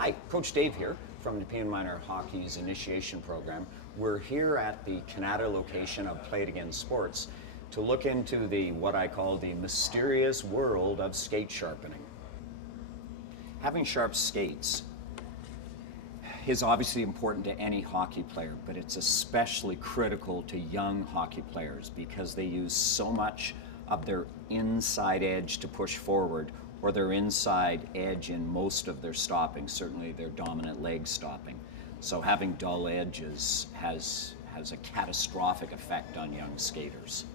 Hi, Coach Dave here from Nepean Minor Hockey's initiation program. We're here at the Canada location of Play It Again Sports to look into what I call the mysterious world of skate sharpening. Having sharp skates is obviously important to any hockey player, but it's especially critical to young hockey players because they use so much of their inside edge to push forward, or their inside edge in most of their stopping, certainly their dominant leg stopping. So having dull edges has a catastrophic effect on young skaters.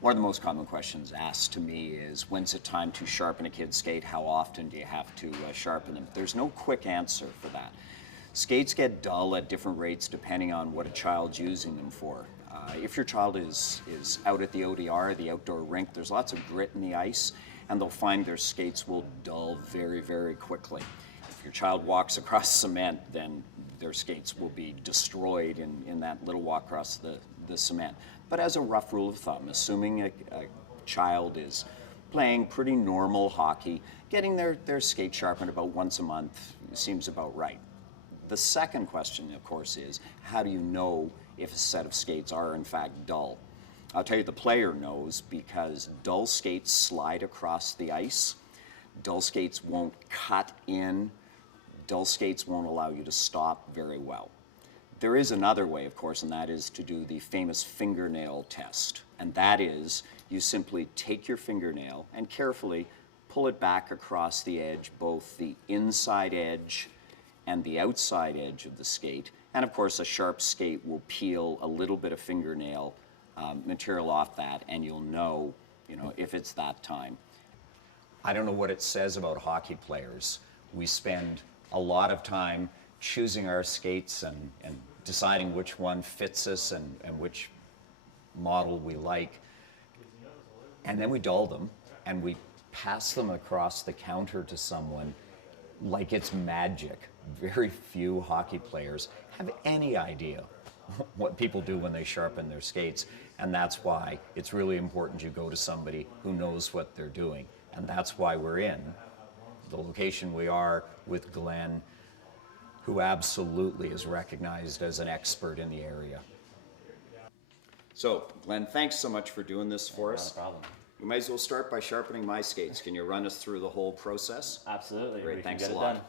One of the most common questions asked to me is, when's it time to sharpen a kid's skate? How often do you have to sharpen them? There's no quick answer for that. Skates get dull at different rates depending on what a child's using them for. If your child is out at the ODR, the outdoor rink, there's lots of grit in the ice, and they'll find their skates will dull very, very quickly. If your child walks across cement, then their skates will be destroyed in that little walk across the cement. But as a rough rule of thumb, assuming a child is playing pretty normal hockey, getting their skate sharpened about once a month seems about right. The second question, of course, is how do you know if a set of skates are in fact dull? I'll tell you, the player knows, because dull skates slide across the ice. Dull skates won't cut in. Dull skates won't allow you to stop very well. There is another way, of course, and that is to do the famous fingernail test. And that is, you simply take your fingernail and carefully pull it back across the edge, both the inside edge and the outside edge of the skate. And of course, a sharp skate will peel a little bit of fingernail material off that, and you'll know, if it's that time. I don't know what it says about hockey players. We spend a lot of time choosing our skates and deciding which one fits us and which model we like. And then we dull them and we pass them across the counter to someone like it's magic. Very few hockey players have any idea what people do when they sharpen their skates, and that's why it's really important you go to somebody who knows what they're doing. And that's why we're in the location we are with Glenn, who absolutely is recognized as an expert in the area. So, Glenn, thanks so much for doing this for us. No problem. We might as well start by sharpening my skates. Can you run us through the whole process? Absolutely. Great, thanks a get it lot. done.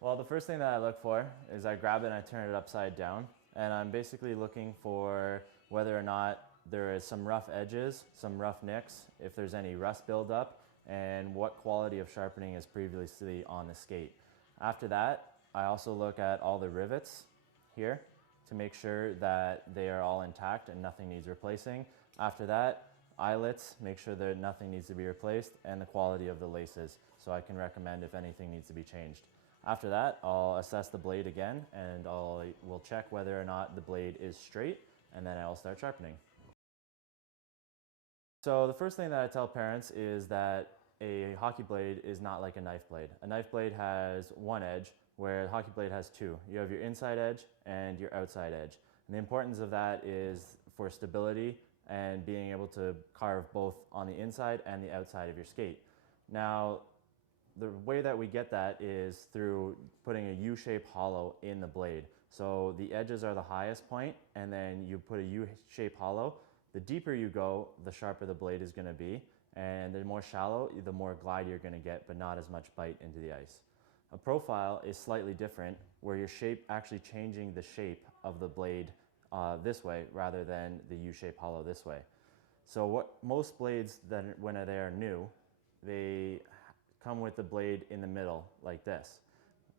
Well, the first thing that I look for is I grab it and I turn it upside down, and I'm basically looking for whether or not there is some rough edges, some rough nicks, if there's any rust buildup, and what quality of sharpening is previously on the skate. After that, I also look at all the rivets here to make sure that they are all intact and nothing needs replacing. After that, eyelets, make sure that nothing needs to be replaced, and the quality of the laces, so I can recommend if anything needs to be changed. After that, I'll assess the blade again, and we'll check whether or not the blade is straight, and then I'll start sharpening. So the first thing that I tell parents is that a hockey blade is not like a knife blade. A knife blade has one edge, where a hockey blade has two. You have your inside edge and your outside edge. And the importance of that is for stability and being able to carve both on the inside and the outside of your skate. Now, the way that we get that is through putting a U-shaped hollow in the blade. So the edges are the highest point, and then you put a U-shaped hollow. The deeper you go, the sharper the blade is going to be, and the more shallow, the more glide you're going to get, but not as much bite into the ice. A profile is slightly different, where you're actually changing the shape of the blade this way rather than the U-shaped hollow this way. So what most blades, when they are new, they come with the blade in the middle like this.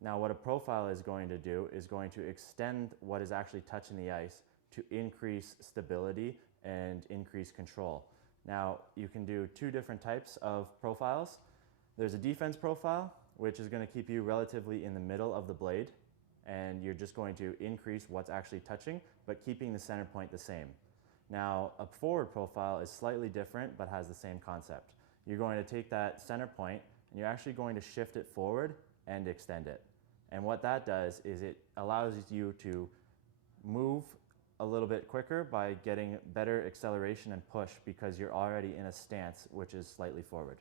Now what a profile is going to do is going to extend what is actually touching the ice to increase stability and increase control. Now you can do two different types of profiles. There's a defense profile, which is going to keep you relatively in the middle of the blade, and you're just going to increase what's actually touching, but keeping the center point the same. Now a forward profile is slightly different, but has the same concept. You're going to take that center point and you're actually going to shift it forward and extend it. And what that does is it allows you to move a little bit quicker by getting better acceleration and push because you're already in a stance which is slightly forward.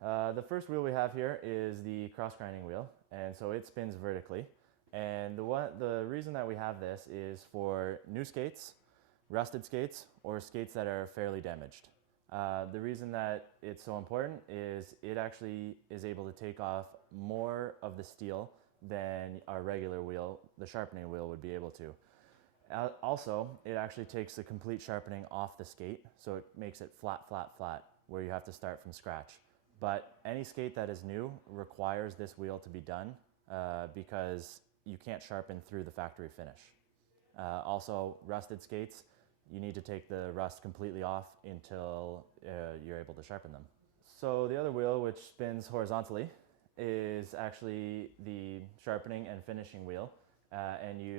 The first wheel we have here is the cross grinding wheel, and so it spins vertically. And the reason that we have this is for new skates, rusted skates, or skates that are fairly damaged. The reason that it's so important is it actually is able to take off more of the steel than our regular wheel, the sharpening wheel, would be able to. Also, it actually takes the complete sharpening off the skate, so it makes it flat, flat, flat, where you have to start from scratch. But any skate that is new requires this wheel to be done because you can't sharpen through the factory finish. Also, rusted skates, you need to take the rust completely off until you're able to sharpen them. So the other wheel, which spins horizontally, is actually the sharpening and finishing wheel.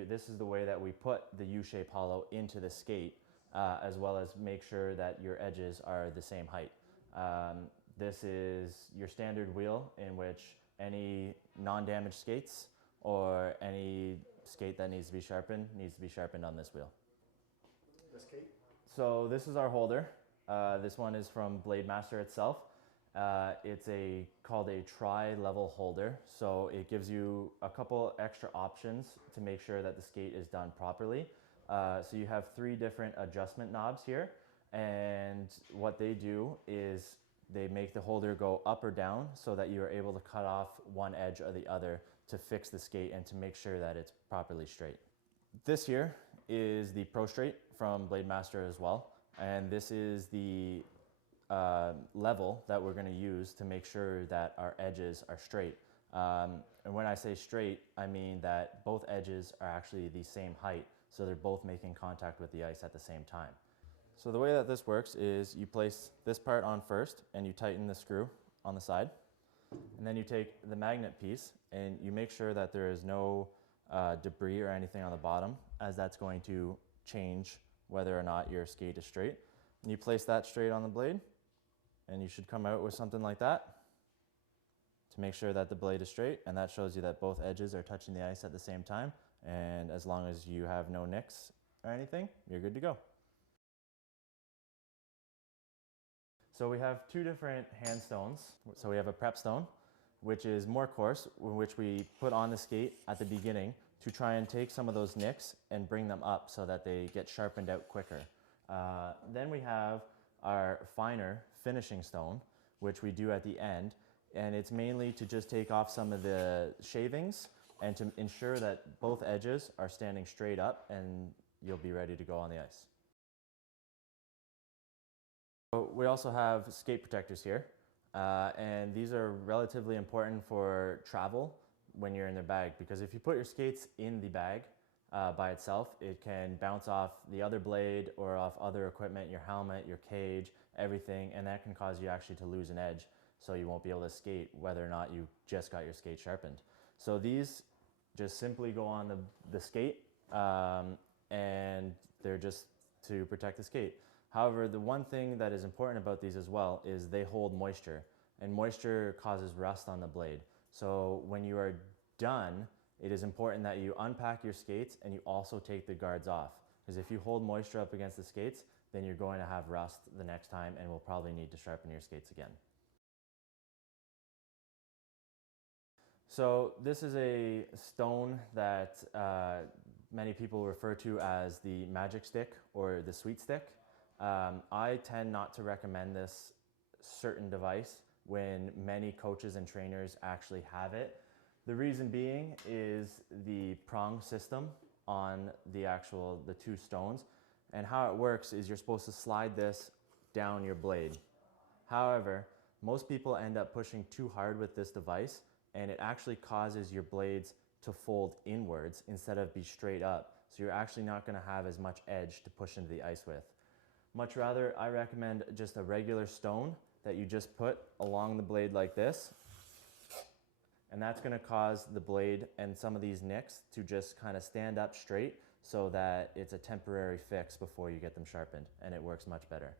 This is the way that we put the U-shape hollow into the skate, as well as make sure that your edges are the same height. This is your standard wheel in which any non-damaged skates or any skate that needs to be sharpened on this wheel. The skate? So this is our holder. This one is from Blade Master itself. It's called a tri-level holder, so it gives you a couple extra options to make sure that the skate is done properly. So you have 3 different adjustment knobs here, and what they do is they make the holder go up or down so that you are able to cut off one edge or the other to fix the skate and to make sure that it's properly straight. This here is the Pro Straight from Blade Master as well, and this is the level that we're going to use to make sure that our edges are straight. And when I say straight, I mean that both edges are actually the same height, so they're both making contact with the ice at the same time. So the way that this works is you place this part on first and you tighten the screw on the side, and then you take the magnet piece and you make sure that there is no debris or anything on the bottom, as that's going to change whether or not your skate is straight. And you place that straight on the blade, and you should come out with something like that to make sure that the blade is straight, and that shows you that both edges are touching the ice at the same time, and as long as you have no nicks or anything, you're good to go. So we have 2 different hand stones. So we have a prep stone, which is more coarse, which we put on the skate at the beginning to try and take some of those nicks and bring them up so that they get sharpened out quicker. Then we have our finer finishing stone, which we do at the end, and it's mainly to just take off some of the shavings and to ensure that both edges are standing straight up, and you'll be ready to go on the ice. So we also have skate protectors here, and these are relatively important for travel when you're in the bag, because if you put your skates in the bag by itself, it can bounce off the other blade or off other equipment, your helmet, your cage, everything, and that can cause you actually to lose an edge, so you won't be able to skate whether or not you just got your skate sharpened. So these just simply go on the skate, and they're just to protect the skate. However, the one thing that is important about these as well is they hold moisture, and moisture causes rust on the blade. So when you are done, it is important that you unpack your skates and you also take the guards off, because if you hold moisture up against the skates, then you're going to have rust the next time and will probably need to sharpen your skates again. So this is a stone that many people refer to as the magic stick or the sweet stick. I tend not to recommend this certain device when many coaches and trainers actually have it. The reason being is the prong system on the 2 stones, and how it works is you're supposed to slide this down your blade. However, most people end up pushing too hard with this device, and it actually causes your blades to fold inwards instead of be straight up, so you're actually not going to have as much edge to push into the ice with. Much rather, I recommend just a regular stone that you just put along the blade like this, and that's going to cause the blade and some of these nicks to just kind of stand up straight so that it's a temporary fix before you get them sharpened, and it works much better.